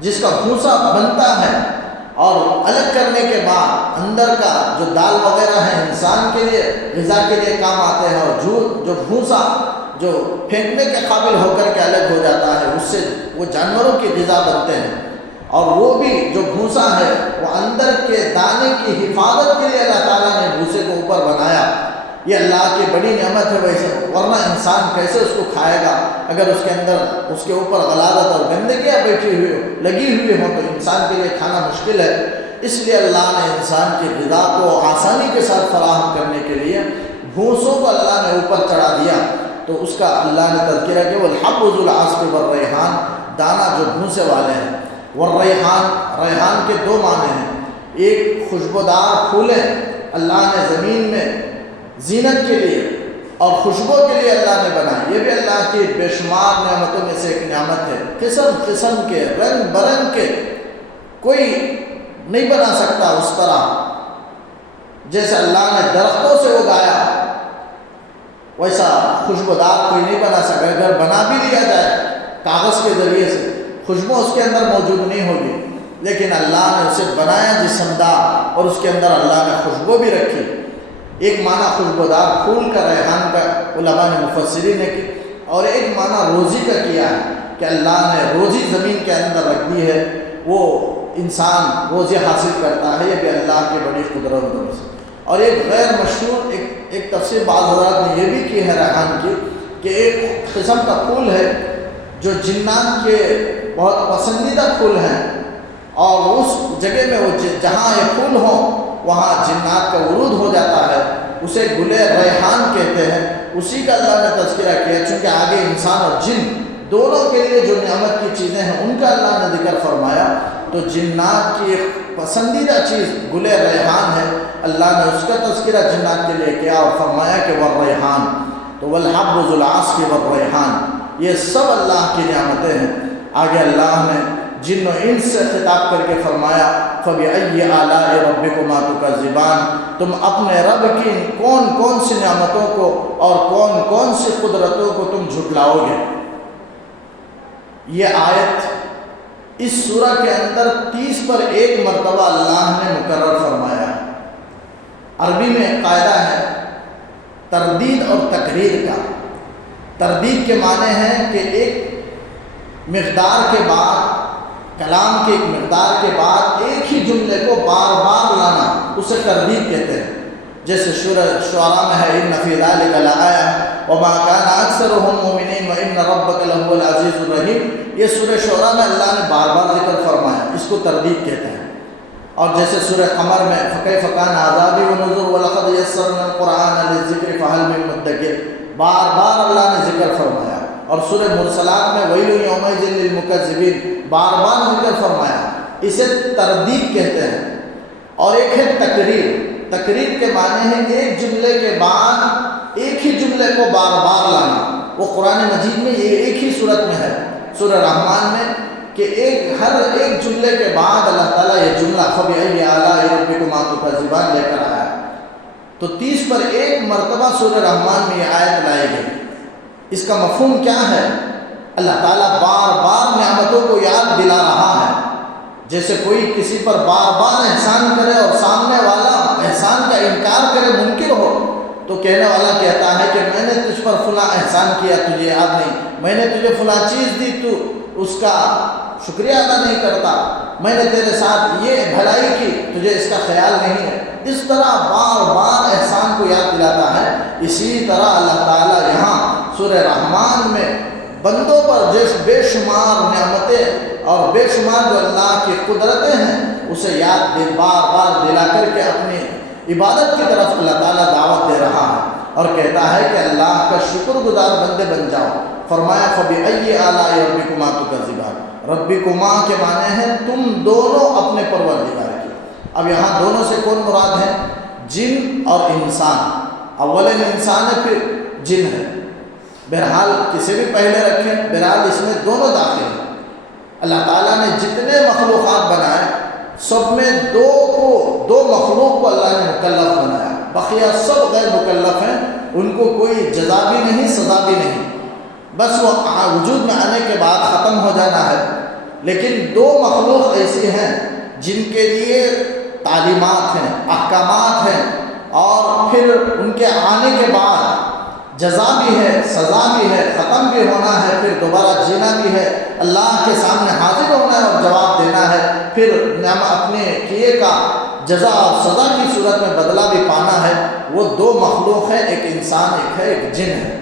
جس کا بھوسا بنتا ہے، اور الگ کرنے کے بعد اندر کا جو دال وغیرہ ہے انسان کے لیے غذا کے لیے کام آتے ہیں، اور جو بھوسا جو پھینکنے کے قابل ہو کر کے الگ ہو جاتا ہے، اس سے وہ جانوروں کی غذا بنتے ہیں۔ اور وہ بھی جو بھوسا ہے وہ اندر کے دانے کی حفاظت کے لیے اللہ تعالیٰ نے بھوسے کو اوپر بنایا۔ یہ اللہ کی بڑی نعمت ہے، ویسے ورنہ انسان کیسے اس کو کھائے گا؟ اگر اس کے اندر، اس کے اوپر غلاظت اور گندگیاں لگی ہوئی ہوں تو انسان کے لیے کھانا مشکل ہے۔ اس لیے اللہ نے انسان کی غذا کو آسانی کے ساتھ فراہم کرنے کے لیے بھوسوں کو اللہ نے اوپر چڑھا دیا۔ تو اس کا اللہ نے تذکرہ کیا، والحب ذو العصف والریحان، دانہ جو بھوسے والے ہیں۔ والریحان، ریحان کے دو معنی ہیں، ایک خوشبودار پھولیں اللہ نے زمین میں زینت کے لیے اور خوشبو کے لیے اللہ نے بنائی۔ یہ بھی اللہ کی بے شمار نعمتوں میں سے ایک نعمت ہے۔ قسم قسم کے، رنگ برنگ کے، کوئی نہیں بنا سکتا اس طرح جیسے اللہ نے درختوں سے اگایا، ویسا خوشبودار کوئی نہیں بنا سکتا۔ اگر بنا بھی لیا جائے کاغذ کے ذریعے سے، خوشبو اس کے اندر موجود نہیں ہوگی، لیکن اللہ نے اسے بنایا جسمدار، اور اس کے اندر اللہ نے خوشبو بھی رکھی۔ ایک معنی خوشبودار پھول کا، ریحان کا علماء نے، مفسرین نے کی، اور ایک معنی روزی کا کیا ہے کہ اللہ نے روزی زمین کے اندر رکھ دی ہے، وہ انسان روزی حاصل کرتا ہے۔ یہ بھی اللہ کی بڑی قدرت ہے۔ اور ایک غیر مشہور ایک تفسیر بعض حضرات نے یہ بھی کی ہے ریحان کی، کہ ایک قسم کا پھول ہے جو جنات کے بہت پسندیدہ پھول ہیں، اور اس جگہ میں وہ جہاں یہ پھول ہوں وہاں جنات کا ورود ہو جاتا ہے، اسے گلے ریحان کہتے ہیں۔ اسی کا اللہ نے تذکرہ کیا، چونکہ آگے انسان اور جن دونوں کے لیے جو نعمت کی چیزیں ہیں ان کا اللہ نے ذکر فرمایا، تو جنات کی ایک پسندیدہ چیز گلے ریحان ہے، اللہ نے اس کا تذکرہ جنات کے لیے کیا اور فرمایا کہ والریحان، تو والحب ذو العصف والریحان، یہ سب اللہ کی نعمتیں ہیں۔ آگے اللہ نے جن و انس سے خطاب کر کے فرمایا، فَبِأَيِّ آلَاءِ رَبِّكُمَا تُكَذِّبَانِ، تم اپنے رب کی کون کون سی نعمتوں کو اور کون کون سی قدرتوں کو تم جھٹلاؤ گے۔ یہ آیت اس سورہ کے اندر 30 پر ایک مرتبہ اللہ نے مکرر فرمایا۔ عربی میں قاعدہ ہے تردید اور تقریر کا۔ تردید کے معنی ہے کہ ایک مقدار کے بعد، کلام کے ایک مقدار کے بعد ایک ہی جملے کو بار بار لانا، اسے تردید کہتے ہیں۔ جیسے سورہ شعراء میں ہے، ان فی ذلک لآیہ وما کان اکثرهم مؤمنین وان ربک لہو العزیز الرحیم، یہ سورہ شعراء میں اللہ نے بار بار ذکر فرمایا، اس کو تردید کہتے ہیں۔ اور جیسے سورہ قمر میں فکیف کان عذابی ونذر ولقد یسرنا القرآن للذکر فہل من مدکر، بار بار اللہ نے ذکر فرمایا۔ اور سورہ مرسلات میں ویل یومئذ للمکذبین، بار بار ذکر فرمایا۔ اسے تردید کہتے ہیں۔ اور ایک ہے تقریر۔ تقریر کے معنی ہے ایک جملے کے بعد ایک ہی جملے کو بار بار لانا۔ وہ قرآن مجید میں یہ ایک ہی صورت میں ہے، سورہ رحمان میں، کہ ہر ایک جملے کے بعد اللہ تعالیٰ یہ جملہ فَبِأَيِّ آلَاءِ رَبِّكُمَا تُكَذِّبَانِ لے کر آیا۔ تو 30 پر ایک مرتبہ سورہ رحمان میں یہ آیت لائی گئی۔ اس کا مفہوم کیا ہے؟ اللہ تعالیٰ بار بار نعمتوں کو یاد دلا رہا ہے۔ جیسے کوئی کسی پر بار بار احسان کرے اور سامنے والا احسان کا انکار کرے، منکر ہو، تو کہنے والا کہتا ہے کہ میں نے تجھ پر فلاں احسان کیا، تجھے یاد نہیں، میں نے تجھے فلاں چیز دی، تو اس کا شکریہ ادا نہیں کرتا، میں نے تیرے ساتھ یہ بھلائی کی، تجھے اس کا خیال نہیں ہے۔ اس طرح بار بار احسان کو یاد دلاتا ہے۔ اسی طرح اللہ تعالیٰ یہاں سورہ رحمان میں بندوں پر جس بے شمار نعمتیں اور بے شمار جو اللہ کی قدرتیں ہیں اسے یاد بار بار دلا کر کے اپنی عبادت کی طرف اللہ تعالیٰ دعوت دے رہا ہے، اور کہتا ہے کہ اللہ کا شکر گزار بندے بن جاؤ۔ فرمایا فَبِأَيِّ آلَاءِ رَبِّكُمَا تُكَذِّبَانِ، ربکما کے معنی ہیں تم دونوں اپنے پروردگار کی۔ اب یہاں دونوں سے کون مراد ہے؟ جن اور انسان، اولین انسان ہے پھر جن ہے، بہرحال کسی بھی پہلے رکھیں، بہرحال اس میں دونوں داخل ہیں۔ اللہ تعالیٰ نے جتنے مخلوقات بنائے سب میں دو مخلوق کو اللہ نے مکلف بنایا، بقیہ سب غیر مکلف ہیں، ان کو کوئی جزا بھی نہیں سزا بھی نہیں، بس وہ وجود میں آنے کے بعد ختم ہو جانا ہے۔ لیکن دو مخلوق ایسی ہیں جن کے لیے تعلیمات ہیں، احکامات ہیں، اور پھر ان کے آنے کے بعد جزا بھی ہے، سزا بھی ہے، ختم بھی ہونا ہے، پھر دوبارہ جینا بھی ہے، اللہ کے سامنے حاضر ہونا ہے اور جواب دینا ہے، پھر اپنے کیے کا جزا اور سزا کی صورت میں بدلہ بھی پانا ہے۔ وہ دو مخلوق ہیں، ایک انسان ایک ہے، ایک جن ہے۔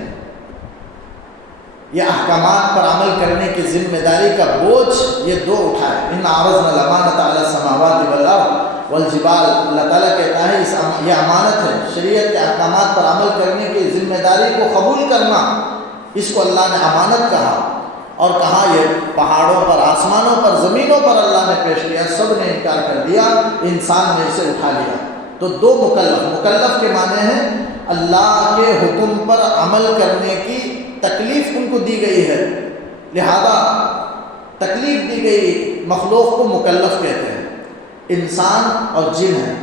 یہ احکامات پر عمل کرنے کی ذمہ داری کا بوجھ یہ دو اٹھائے۔ ان عرضنا الامانۃ علی السماوات والارض والجبال، اللہ تعالیٰ کہتا ہے یہ امانت ہے، شریعت کے احکامات پر عمل کرنے کی ذمہ داری کو قبول کرنا، اس کو اللہ نے امانت کہا، اور کہا یہ پہاڑوں پر، آسمانوں پر، زمینوں پر اللہ نے پیش کیا، سب نے انکار کر دیا، انسان نے اسے اٹھا لیا۔ تو دو مکلف کے معنی ہیں اللہ کے حکم پر عمل کرنے کی تکلیف ان کو دی گئی ہے، لہذا تکلیف دی گئی مخلوق کو مکلف کہتے ہیں، انسان اور جن ہے۔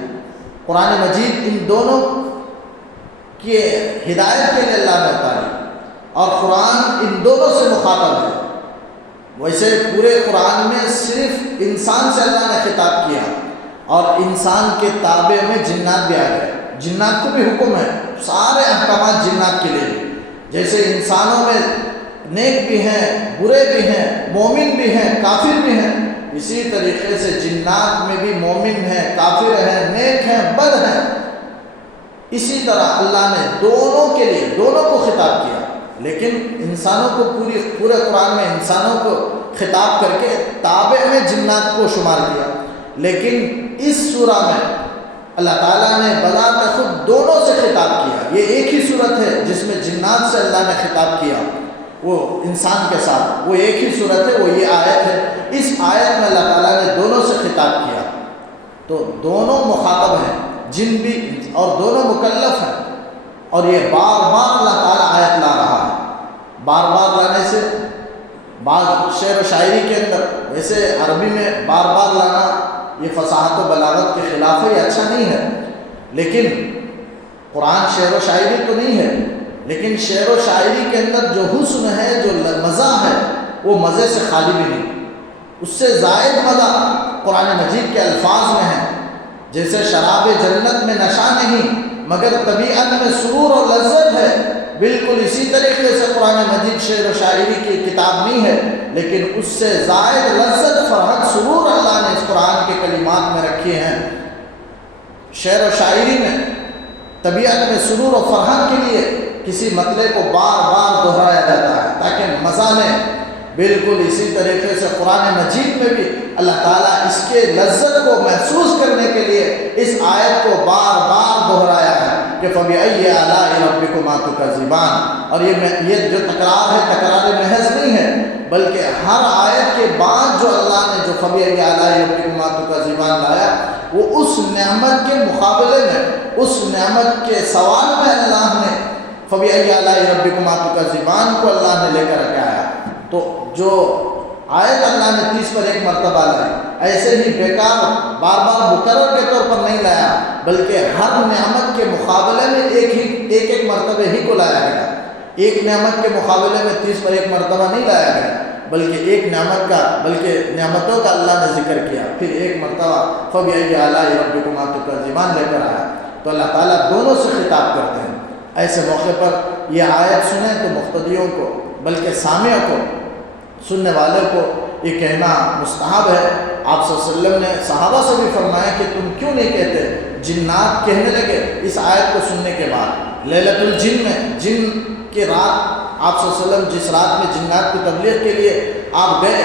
قرآن مجید ان دونوں کی ہدایت کے لیے اللہ نے اتاری، اور قرآن ان دونوں سے مخاطب ہے۔ ویسے پورے قرآن میں صرف انسان سے اللہ نے خطاب کیا، اور انسان کے تابع میں جنات بھی آ گئے، جنات کو بھی حکم ہے، سارے احکامات جنات کے لیے، جیسے انسانوں میں نیک بھی ہیں، برے بھی ہیں، مومن بھی ہیں، کافر بھی ہیں، اسی طریقے سے جنات میں بھی مومن ہیں، کافر ہیں، نیک ہیں، بد ہیں۔ اسی طرح اللہ نے دونوں کے لیے دونوں کو خطاب کیا، لیکن انسانوں کو پورے قرآن میں انسانوں کو خطاب کر کے تابع میں جنات کو شمار کیا، لیکن اس سورہ میں اللہ تعالیٰ نے بذات خود دونوں سے خطاب کیا۔ یہ ایک ہی صورت ہے جس میں جنات سے اللہ نے خطاب کیا، وہ انسان کے ساتھ، وہ ایک ہی صورت ہے، وہ یہ آیت ہے۔ اس آیت میں اللہ تعالیٰ نے دونوں سے خطاب کیا، تو دونوں مخاطب ہیں، جن بھی، اور دونوں مکلف ہیں، اور یہ بار بار اللہ تعالیٰ آیت لا رہا ہے۔ بار بار لانے سے بعض شعر و شاعری کے اندر، ویسے عربی میں بار بار لانا یہ فصاحت و بلاغت کے خلاف ہے، یہ اچھا نہیں ہے، لیکن قرآن شعر و شاعری تو نہیں ہے، لیکن شعر و شاعری کے اندر جو حسن ہے، جو مزہ ہے، وہ مزے سے خالی بھی نہیں، اس سے زائد مزہ قرآن مجید کے الفاظ میں ہے۔ جیسے شراب جنت میں نشہ نہیں مگر طبیعت میں سرور اور لذت ہے، بالکل اسی طریقے سے قرآن مجید شعر و شاعری کی کتاب نہیں ہے، لیکن اس سے زائد لذت، فرحت، سرور اللہ نے اس قرآن کے کلمات میں رکھے ہیں۔ شعر و شاعری میں طبیعت میں سرور و فرحت کے لیے کسی مطلب کو بار بار دہرایا جاتا ہے تاکہ مزہ لیں۔ بالکل اسی طریقے سے قرآن مجید میں بھی اللہ تعالیٰ اس کے لذت کو محسوس کرنے کے لیے اس آیت کو بار بار دہرایا ہے کہ فَبِأَيِّ آلَاءِ رَبِّكُمَا تُكَذِّبَانِ، اور یہ جو تکرار ہے، تکرار محض نہیں ہے، بلکہ ہر آیت کے بعد جو اللہ نے جو فَبِأَيِّ آلَاءِ رَبِّكُمَا تُكَذِّبَانِ لایا، وہ اس نعمت کے مقابلے میں، اس نعمت کے سوال میں اللہ نے فَبِأَيِّ آلَاءِ رَبِّكُمَا تُكَذِّبَانِ کو اللہ نے لے کر کے آیا۔ تو جو آیت اللہ نے 30 پر ایک مرتبہ لائی، ایسے ہی بیکار بار بار مکرر کے طور پر نہیں لایا، بلکہ ہر نعمت کے مقابلے میں ایک مرتبہ ہی کو لایا گیا۔ ایک نعمت کے مقابلے میں 30 پر ایک مرتبہ نہیں لایا گیا، بلکہ ایک نعمت کا، بلکہ نعمتوں کا اللہ نے ذکر کیا، پھر ایک مرتبہ فَبِأَيِّ آلَاءِ رَبِّكُمَا تُكَذِّبَانِ لے کر آیا۔ تو اللہ تعالیٰ دونوں سے خطاب کرتے ہیں۔ ایسے موقع پر یہ آیت سنیں تو مقتدیوں کو، بلکہ سامع کو، سننے والے کو یہ کہنا مستحب ہے۔ آپ صلی اللہ علیہ وسلم نے صحابہ سے بھی فرمایا کہ تم کیوں نہیں کہتے؟ جنات کہنے لگے اس آیت کو سننے کے بعد۔ لیلۃ الجن میں، جن کی رات، آپ صلی اللہ علیہ وسلم جس رات میں جنات کی تبلیغ کے لیے آپ گئے،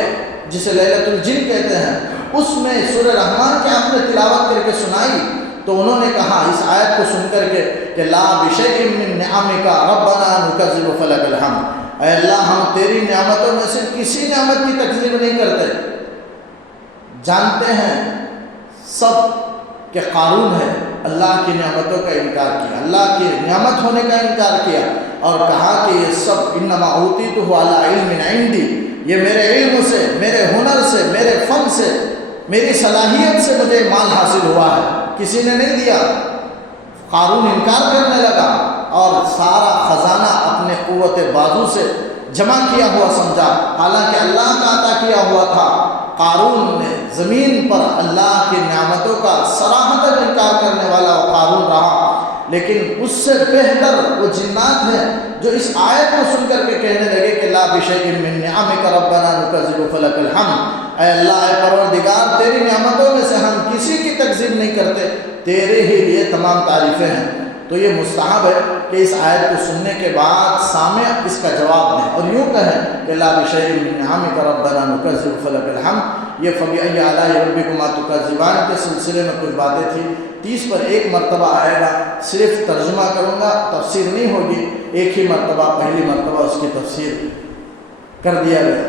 جسے لیلۃ الجن کہتے ہیں، اس میں سورہ رحمان کی آپ نے تلاوت کر کے سنائی، تو انہوں نے کہا اس آیت کو سن کر کے کہ لا بشیء من نعمک ربنا نکذب فلک الحمد، اے اللہ ہم تیری نعمتوں میں سے کسی نعمت کی تکذیب نہیں کرتے، جانتے ہیں سب کہ قارون ہے اللہ کی نعمتوں کا انکار کیا، اللہ کی نعمت ہونے کا انکار کیا اور کہا کہ یہ سب انما اوتیتہ علی علم عندی، یہ میرے علم سے، میرے ہنر سے، میرے فن سے، میری صلاحیت سے مجھے مال حاصل ہوا ہے، کسی نے نہیں دیا۔ قارون انکار کرنے لگا اور سارا خزانہ اپنے قوت بازو سے جمع کیا ہوا سمجھا، حالانکہ اللہ کا عطا کیا ہوا تھا۔ قارون نے زمین پر اللہ کی نعمتوں کا صراحتاً انکار کرنے والا وہ قارون رہا، لیکن اس سے بہتر وہ جنات ہیں جو اس آیت کو سن کر کے کہنے لگے کہ لا بشیء من نعمک ربنا نکذب فلک الحمد، اے اللہ، اے پروردگار، تیری نعمتوں میں سے ہم کسی کی تکذیب نہیں کرتے، تیرے ہی لیے تمام تعریفیں ہیں۔ تو یہ مستحب ہے کہ اس آیت کو سننے کے بعد سامع اس کا جواب دیں اور یوں کہیں کہ لا بشیء من نعمک ربنا نکذب فلک الحمد۔ یہ فبأی آلاء ربکما تکذبان کے سلسلے میں کچھ باتیں تھیں، 30 پر ایک مرتبہ آئے گا، صرف ترجمہ کروں گا، تفسیر نہیں ہوگی، ایک ہی مرتبہ، پہلی مرتبہ اس کی تفسیر کر دیا گیا۔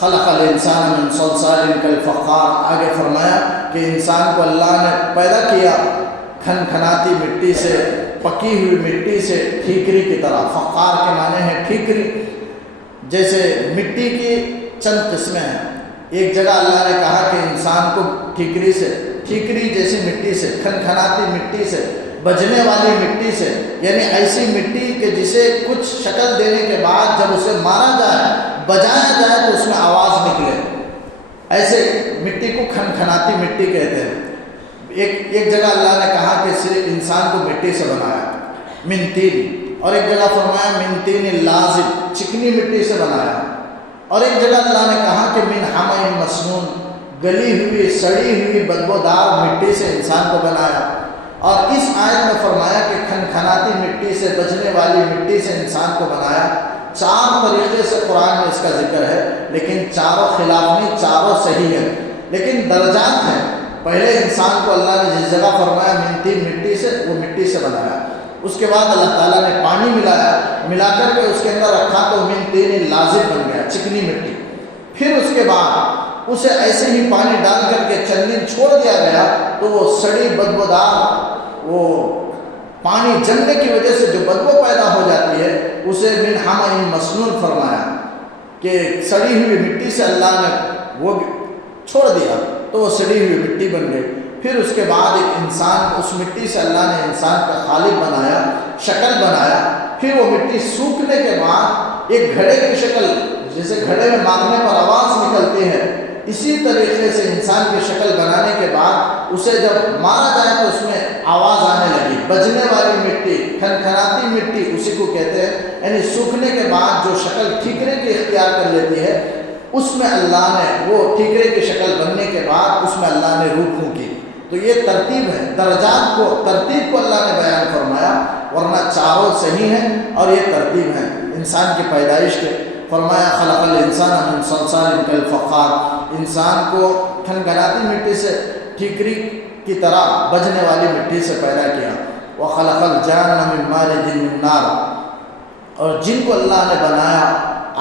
خلق الانسان من صلصال کالفخار، آگے فرمایا کہ انسان کو اللہ نے پیدا کیا کھن کھناتی مٹی سے، پکی ہوئی مٹی سے، ٹھیکری کی طرح۔ فخار کے معنی ہے ٹھیکری۔ جیسے مٹی کی چند قسمیں ہیں، ایک جگہ اللہ نے کہا کہ انسان کو ٹھیکری سے، ٹھیکری جیسی مٹی سے، کھن کھناتی مٹی سے، بجنے والی مٹی سے، یعنی ایسی مٹی کہ جسے کچھ شکل دینے کے بعد جب اسے مارا جائے، بجایا جائے تو اس میں آواز نکلے، ایسے مٹی کو کھن کھناتی مٹی کہتے ہیں۔ ایک جگہ اللہ نے کہا کہ صرف انسان کو مٹی سے بنایا، من تین، اور ایک جگہ فرمایا من تین لازب، چکنی مٹی سے بنایا، اور ایک جگہ اللہ نے کہا کہ من حمأ مسنون، گلی ہوئی، سڑی ہوئی، بدبودار مٹی سے انسان کو بنایا۔ اور اس آیت میں فرمایا کہ کھن کھناتی مٹی سے، بجنے والی مٹی سے انسان کو بنایا۔ 4 طریقے سے قرآن میں اس کا ذکر ہے، لیکن چاروں خلاف نہیں، چاروں صحیح ہے، لیکن درجات ہیں۔ پہلے انسان کو اللہ نے جس جگہ فرمایا من تین مٹی سے، وہ مٹی سے بنایا، اس کے بعد اللہ تعالیٰ نے پانی ملا کر کے اس کے اندر رکھا تو من تین لازب بن گیا، چکنی مٹی۔ پھر اس کے بعد اسے ایسے ہی پانی ڈال کر کے چند دن چھوڑ دیا گیا تو وہ سڑی بدبودار، وہ پانی جمنے کی وجہ سے جو بدبو پیدا ہو جاتی ہے، اسے من حمأ مسنون فرمایا کہ سڑی ہوئی مٹی سے اللہ نے وہ چھوڑ دیا تو وہ سڑی ہوئی مٹی بن گئی۔ پھر اس کے بعد ایک انسان، اس مٹی سے اللہ نے انسان کا خالق بنایا، شکل بنایا۔ پھر وہ مٹی سوکھنے کے بعد ایک گھڑے کی شکل، جیسے گھڑے میں مارنے پر آواز نکلتی ہے، اسی طریقے سے انسان کی شکل بنانے کے بعد اسے جب مارا جائے تو اس میں آواز آنے لگی، بجنے والی مٹی، کھنکھناتی مٹی اسی کو کہتے ہیں، یعنی سوکھنے کے بعد جو شکل ٹھیکرے کی اختیار کر لیتی ہے، اس میں اللہ نے وہ ٹھیکرے کی شکل بننے کے بعد اس میں اللہ نے روح پھونکی۔ تو یہ ترتیب ہے، درجات کو، ترتیب کو اللہ نے بیان فرمایا، ورنہ چاروں صحیح ہیں اور یہ ترتیب ہے انسان کی پیدائش کے۔ فرمایا خلق الانسان من صلصال کالفخار، انسان کو کھنکھناتی مٹی سے، ٹھیکری کی طرح بجنے والی مٹی سے پیدا کیا۔ وخلق الجان من مارج من نار، اور جن کو اللہ نے بنایا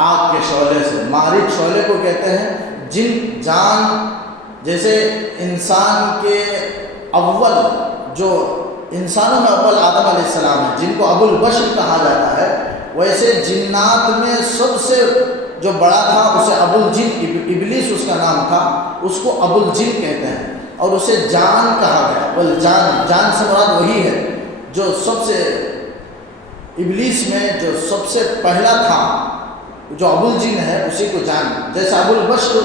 آگ کے شعلے سے۔ مارج شعلے کو کہتے ہیں جن، جان، جیسے انسان کے اول، جو انسانوں میں اول آدم علیہ السلام ہے جن کو ابو البشر کہا جاتا ہے، ویسے جنات میں سب سے جو بڑا تھا اسے ابو الجن، ابلیس اس کا نام تھا، اس کو ابو الجن کہتے ہیں، اور اسے جان کہا گیا۔ والجان، جان سے مراد وہی ہے جو سب سے، ابلیس میں جو سب سے پہلا تھا، جو ابو الجن ہے اسی کو جان۔ جیسے ابو البشر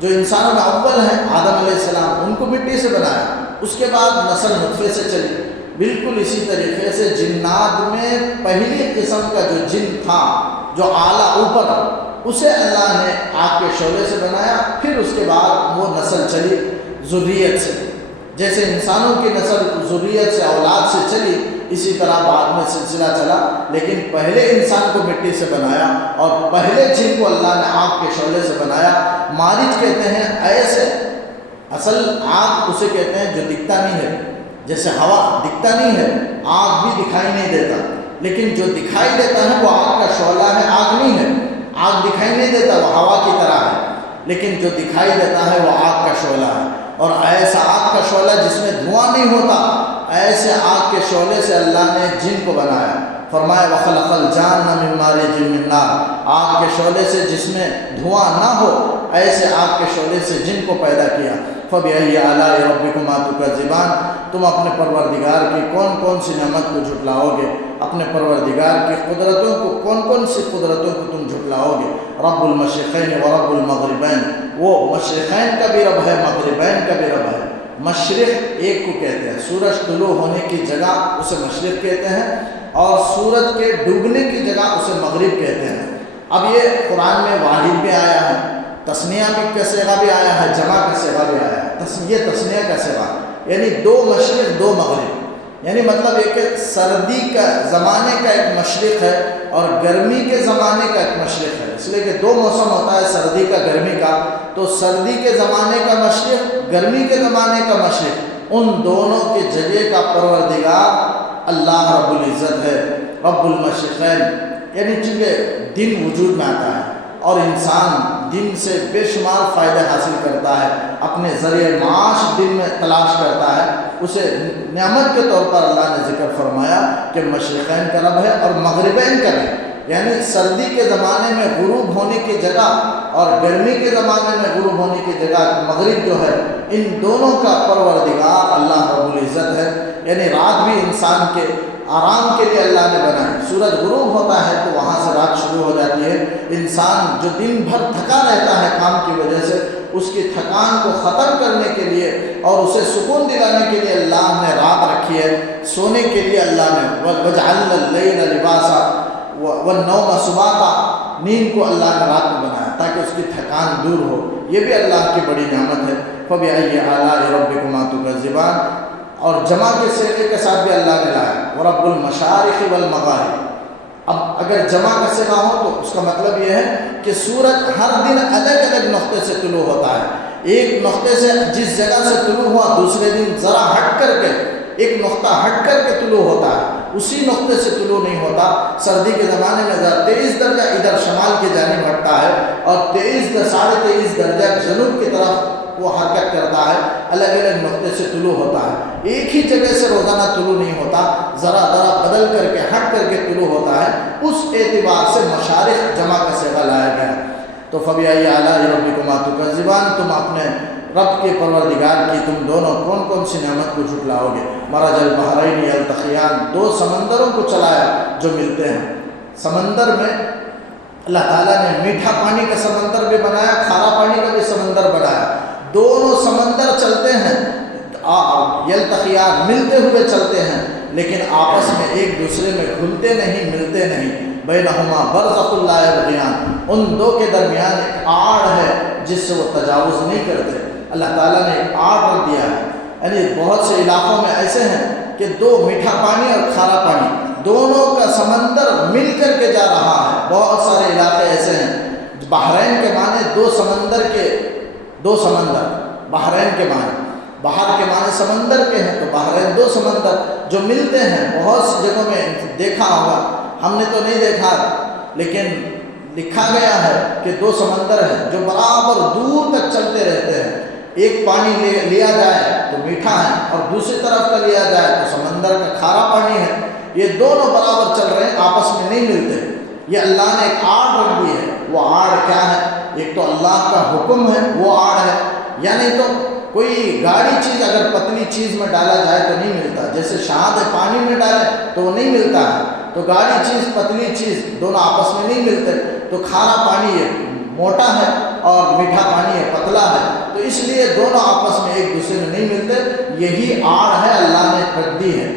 جو انسانوں میں اول ہیں آدم علیہ السلام، ان کو مٹی سے بنایا، اس کے بعد نسل نطفے سے چلی۔ بالکل اسی طریقے سے جنات میں پہلی قسم کا جو جن تھا، جو اعلیٰ اوپر، اسے اللہ نے آگ کے شعلے سے بنایا۔ پھر اس کے بعد وہ نسل چلی ذریت سے، جیسے انسانوں کی نسل ذریت سے، اولاد سے چلی، اسی طرح بعد میں سلسلہ چلا، لیکن پہلے انسان کو مٹی سے بنایا اور پہلے جن کو اللہ نے آگ کے شعلے سے بنایا۔ مارج کہتے ہیں ایسے، اصل آگ اسے کہتے ہیں جو دکھتا نہیں ہے، جیسے ہوا دکھتا نہیں ہے، آگ بھی دکھائی نہیں دیتا، لیکن جو دکھائی دیتا ہے وہ آگ کا شعلہ ہے، آگ نہیں ہے۔ آگ دکھائی نہیں دیتا، وہ ہوا کی طرح ہے، لیکن جو دکھائی دیتا ہے وہ آگ کا شعلہ ہے۔ اور ایسا آگ کا شعلہ جس میں دھواں نہیں ہوتا، ایسے آگ کے شعلے سے اللہ نے جن کو بنایا۔ فرمایا وَخَلَقَ الْجَانَّ مِن مَارِجٍ مِّن نَارٍ، آگ کے شعلے سے جس میں دھواں نہ ہو، ایسے آگ کے شعلے سے جن کو پیدا کیا۔ فَبِأَيِّ آلَاءِ رَبِّكُمَا تُكَذِّبَانِ، تم اپنے پروردگار کی کون کون سی نعمت کو جھٹلاؤ گے، اپنے پروردگار کی قدرتوں کو، کون کون سی قدرتوں کو تم جھٹلاؤ گے۔ رب المشرقین و رب المغربین، وہ مشرقین کا بھی رب ہے، مغربین کا بھی رب ہے۔ مشرق ایک کو کہتے ہیں، سورج طلوع ہونے کی جگہ اسے مشرق کہتے ہیں، اور سورج کے ڈوبنے کی جگہ اسے مغرب کہتے ہیں۔ اب یہ قرآن میں واحد بھی آیا ہے، تثنیہ کا صیغہ بھی آیا ہے، جمع کا صیغہ بھی آیا ہے۔ یہ تثنیہ کا صیغہ یعنی دو مشرق دو مغرب، یعنی مطلب یہ کہ سردی کا زمانے کا ایک مشرق ہے اور گرمی کے زمانے کا ایک مشرق ہے، اس لیے کہ دو موسم ہوتا ہے، سردی کا گرمی کا، تو سردی کے زمانے کا مشرق، گرمی کے زمانے کا مشرق، ان دونوں کے جگہ کا پروردگار اللہ رب العزت ہے، رب المشرقین۔ یعنی چونکہ دن وجود میں آتا ہے اور انسان دن سے بے شمار فائدے حاصل کرتا ہے، اپنے ذریعہ معاش دن میں تلاش کرتا ہے، اسے نعمت کے طور پر اللہ نے ذکر فرمایا کہ مشرقین کا رب ہے اور مغربین کا بھی، یعنی سردی کے زمانے میں غروب ہونے کی جگہ اور گرمی کے زمانے میں غروب ہونے کی جگہ مغرب جو ہے، ان دونوں کا پروردگار اللہ رب العزت ہے۔ یعنی رات بھی انسان کے آرام کے لیے اللہ نے بنائی، سورج غروب ہوتا ہے تو وہاں سے رات شروع ہو جاتی ہے۔ انسان جو دن بھر تھکا رہتا ہے کام کی وجہ سے، اس کی تھکان کو ختم کرنے کے لیے اور اسے سکون دلانے کے لیے اللہ نے رات رکھی ہے، سونے کے لیے اللہ نے وَجَعَلْنَا اللَّيْلَ لِبَاسًا وَالنَّوْمَ سُبَاتًا، نیند کو اللہ نے رات میں بنایا تاکہ اس کی تھکان دور ہو، یہ بھی اللہ کی بڑی نعمت ہے۔ فَبِأَيِّ آلَاءِ رَبِّكُمَا تُكَذِّبَانِ، اور جمع کے صیغے کے ساتھ بھی اللہ نے لایا، وَرَبُّ الْمَشَارِقِ وَالْمَغَارِبِ۔ اب اگر جمع کا صیغہ ہو تو اس کا مطلب یہ ہے کہ سورج ہر دن الگ الگ نقطے سے طلوع ہوتا ہے، ایک نقطے سے جس جگہ سے طلوع ہوا دوسرے دن ذرا ہٹ کر کے، ایک نقطہ ہٹ کر کے طلوع ہوتا ہے، اسی نقطے سے طلوع نہیں ہوتا۔ سردی کے زمانے میں ذرا 23 درجہ ادھر شمال کی جانب ہٹتا ہے اور 23 درجہ جنوب کی طرف وہ حرکت کرتا ہے، الگ الگ نقطے سے طلوع ہوتا ہے، ایک ہی جگہ سے روزانہ طلوع نہیں ہوتا، ذرا ذرا بدل کر کے ہٹ کر کے طلوع ہوتا ہے۔ اس اعتبار سے مشارق جمع کا صیغہ لایا گیا۔ تو فَبِأَيِّ آلَاءِ رَبِّكُمَا تُكَذِّبَانِ، تم اپنے رب کے پروردگار کی تم دونوں کون کون سی نعمت کو جھٹلاؤ گے۔ مَرَجَ الْبَحْرَيْنِ يَلْتَقِيَانِ، دو سمندروں کو چلایا جو ملتے ہیں۔ سمندر میں اللہ تعالیٰ نے میٹھا پانی کا سمندر بھی بنایا، کھارا پانی کا بھی سمندر بنایا، دونوں سمندر چلتے ہیں، یلتقیان ملتے ہوئے چلتے ہیں، لیکن آپس میں ایک دوسرے میں گھلتے نہیں، ملتے نہیں۔ بینہما برزخ لا یبغیان، ان دو کے درمیان ایک آڑ ہے جس سے وہ تجاوز نہیں کرتے۔ اللہ تعالیٰ نے ایک آڑ رکھ دیا ہے، یعنی بہت سے علاقوں میں ایسے ہیں کہ دو میٹھا پانی اور کھارا پانی دونوں کا سمندر مل کر کے جا رہا ہے، بہت سارے علاقے ایسے ہیں۔ بحرین کے معنی دو سمندر، بحرین کے معنی، باہر کے معنی سمندر کے ہیں، تو بحرین دو سمندر جو ملتے ہیں۔ بہت سی جگہوں میں دیکھا ہوگا، ہم نے تو نہیں دیکھا لیکن لکھا گیا ہے کہ دو سمندر ہیں جو برابر دور تک چلتے رہتے ہیں، ایک پانی لیا جائے تو میٹھا ہے اور دوسری طرف کا لیا جائے تو سمندر کا کھارا پانی ہے، یہ دونوں برابر چل رہے ہیں، آپس میں نہیں ملتے۔ یہ اللہ نے ایک آڑ رکھ دی ہے، وہ آڑ کیا ہے؟ ایک تو اللہ کا حکم ہے، وہ آڑ ہے، یعنی تو کوئی گاڑی چیز اگر پتلی چیز میں ڈالا جائے تو نہیں ملتا، جیسے شہد پانی میں ڈالے تو وہ نہیں ملتا ہے، تو گاڑی چیز پتلی چیز دونوں آپس میں نہیں ملتے۔ تو کھارا پانی ہے موٹا ہے اور میٹھا پانی ہے پتلا ہے، تو اس لیے دونوں آپس میں ایک دوسرے میں نہیں ملتے، یہی آڑ ہے اللہ نے رکھ دی ہے۔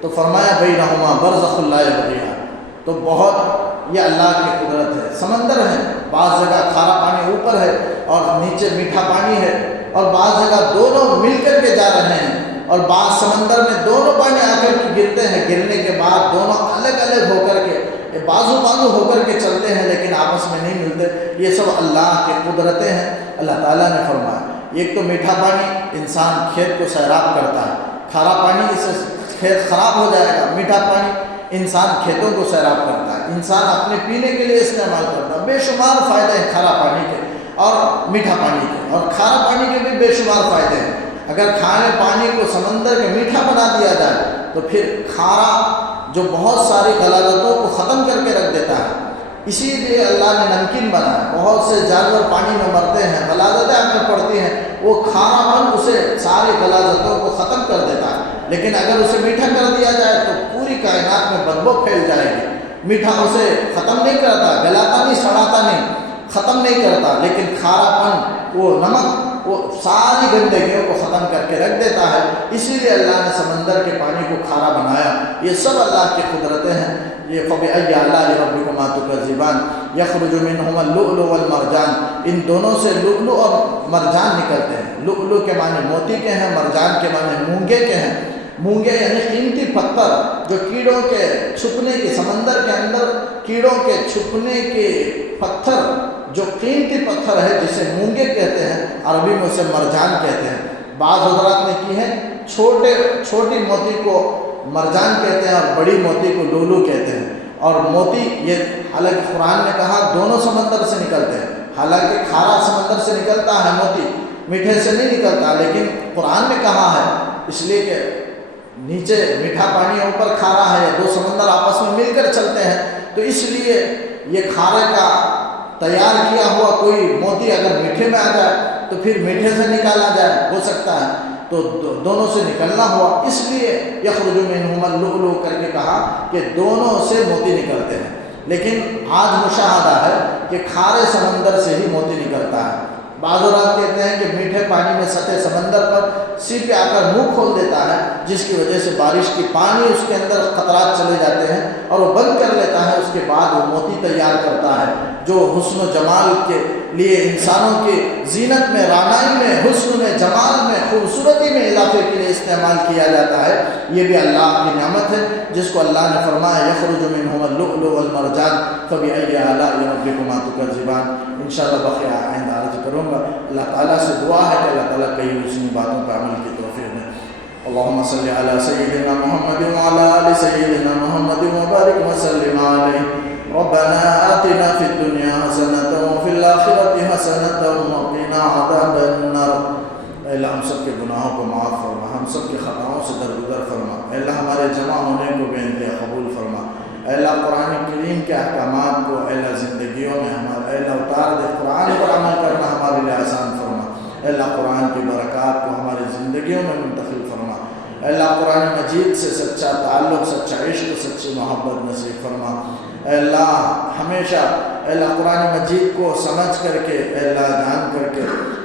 تو فرمایا بینہما برزخ لا یبغیان، تو بہت یہ اللہ کی قدرت ہے۔ سمندر ہے، بعض جگہ کھارا پانی اوپر ہے اور نیچے میٹھا پانی ہے، اور بعض جگہ دونوں مل کر کے جا رہے ہیں، اور بعض سمندر میں دونوں پانی آ کر کے گرتے ہیں، گرنے کے بعد دونوں الگ الگ ہو کر کے بازو ہو کر کے چلتے ہیں لیکن آپس میں نہیں ملتے۔ یہ سب اللہ کی قدرتیں ہیں۔ اللہ تعالیٰ نے فرمایا ایک تو میٹھا پانی انسان کھیت کو سیراب کرتا ہے، کھارا پانی اس سے کھیت خراب ہو جائے گا، میٹھا پانی انسان کھیتوں کو سیراب کرتا ہے، انسان اپنے پینے کے لیے استعمال کرتا ہے، بے شمار فائدے ہیں کھارا پانی کے اور میٹھا پانی کے، اور کھارا پانی کے بھی بے شمار فائدے ہیں۔ اگر کھارے پانی کو سمندر کے میٹھا بنا دیا جائے تو پھر کھارا جو بہت ساری غلاظتوں کو ختم کر کے رکھ دیتا ہے، اسی لیے اللہ نے نمکین بنایا۔ بہت سے جانور پانی میں مرتے ہیں، غلاظتیں آپ میں پڑتی ہیں، وہ کھارا پن اسے ساری غلاظتوں کو ختم کر دیتا ہے۔ لیکن اگر اسے میٹھا کر دیا جائے تو پوری کائنات میں بدبو پھیل جائے گی۔ میٹھا اسے ختم نہیں کرتا، گلاتا نہیں، سڑاتا نہیں، ختم نہیں کرتا، لیکن کھارا پن وہ نمک وہ ساری گندگیوں کو ختم کر کے رکھ دیتا ہے۔ اسی لیے اللہ نے سمندر کے پانی کو کھارا بنایا۔ یہ سب اللہ کی قدرتیں ہیں۔ یہ فَبِأَيِّ آلَاءِ رَبِّكُمَا تُكَذِّبَانِ يَخْرُجُ مِنْهُمَا اللُّؤْلُؤُ وَالْمَرْجَانُ، ان دونوں سے لؤلؤ اور مرجان نکلتے ہیں۔ لؤلؤ کے معنی موتی کے ہیں، مرجان کے معنی مونگے کے ہیں۔ مونگے یعنی قیمتی پتھر جو کیڑوں کے چھپنے کے، سمندر کے اندر کیڑوں کے چھپنے کے پتھر جو قیمتی پتھر ہے جسے مونگے کہتے ہیں، عربی میں اسے مرجان کہتے ہیں۔ بعض حضرات نے کی ہے چھوٹی موتی کو مرجان کہتے ہیں اور بڑی موتی کو لؤلؤ کہتے ہیں۔ اور موتی یہ حالانکہ قرآن نے کہا دونوں سمندر سے نکلتے ہیں، حالانکہ کھارا سمندر سے نکلتا ہے، موتی میٹھے سے نہیں نکلتا، لیکن قرآن نے کہا ہے اس لیے کہ نیچے میٹھا پانی اوپر کھارا ہے، دو سمندر آپس میں مل کر چلتے ہیں، تو اس لیے یہ کھارے کا تیار کیا ہوا کوئی موتی اگر میٹھے میں آ جائے تو پھر میٹھے سے نکالا جائے، ہو سکتا ہے، تو دونوں سے نکلنا ہوا، اس لیے یخرج منہما اللؤلؤ کر کے کہا کہ دونوں سے موتی نکلتے ہیں۔ لیکن آج مشاہدہ ہے کہ کھارے سمندر سے ہی موتی نکلتا ہے۔ بعض اوقات کہتے ہیں کہ میٹھے پانی میں سطح سمندر پر سی پہ آ کر منہ کھول دیتا ہے، جس کی وجہ سے بارش کی پانی اس کے اندر قطرات چلے جاتے ہیں اور وہ بند کر لیتا ہے، اس کے بعد وہ موتی تیار کرتا ہے جو حسن و جمال کے لیے انسانوں کی زینت میں، رعنائی میں، حسن میں، جمال میں، خوبصورتی میں اضافے کے لیے استعمال کیا جاتا ہے۔ یہ بھی اللہ کی نعمت ہے جس کو اللہ نے فرمایا یخرج منہما اللؤلؤ والمرجان فبأي آلاء ربكما تكذبان۔ انشاءاللہ بقیہ آئندہ عرض کروں گا۔ اللہ تعالیٰ سے دعا ہے کہ اللہ تعالیٰ کئی حسنی باتوں پر عمل کی توفیق دے۔ اللهم صل على سيدنا محمد وعلى آل سيدنا محمد وبارك وسلم عليه۔ ربنا آتنا في الدنيا حسنة وفي الآخرة حسنة وقنا عذاب النار۔ اے اللہ ہم سب کے گناہوں کو معاف فرما، ہم سب کے خطاؤں سے درگزر فرما۔ اے اللہ ہمارے جمع ہونے کو بے انتہا قبول فرما۔ اے اللہ قرآن کریم کے احکامات کو اے اللہ زندگیوں میں ہمارے اے اللہ اتار دے، قرآن پر عمل کرنا ہمارے لیے آسان فرما۔ اے اللہ قرآن کی برکات کو ہماری زندگیوں میں منتقل فرما۔ اے اللہ قرآن مجید سے سچا تعلق، سچا عشق، سچی محبت نصیب فرما۔ اے اللہ ہمیشہ اے اللہ قرآن مجید کو سمجھ کر کے اے اللہ جان کر کے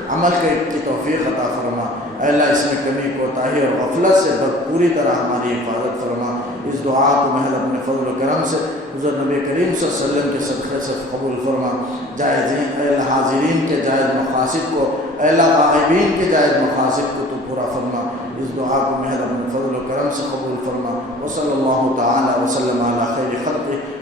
عمل کی توفیق عطا فرما۔ اے اللہ اس میں کمی کوتاہی اور غفلت سے پوری طرح ہماری حفاظت فرما۔ اس دعا کو محض اپنے فضل و کرم سے حضور نبی کریم صلی اللہ علیہ وسلم کے صدقے سے قبول فرما۔ جائزین اے اللہ حاضرین کے جائز مقاصد کو، اے اللہ غائبین کے جائز مقاصد کو تو پورا فرما۔ اس دعا کو محض اپنے فضل و کرم سے قبول فرما۔ وصلی اللہ تعالی وسلم علی خیر خلقہ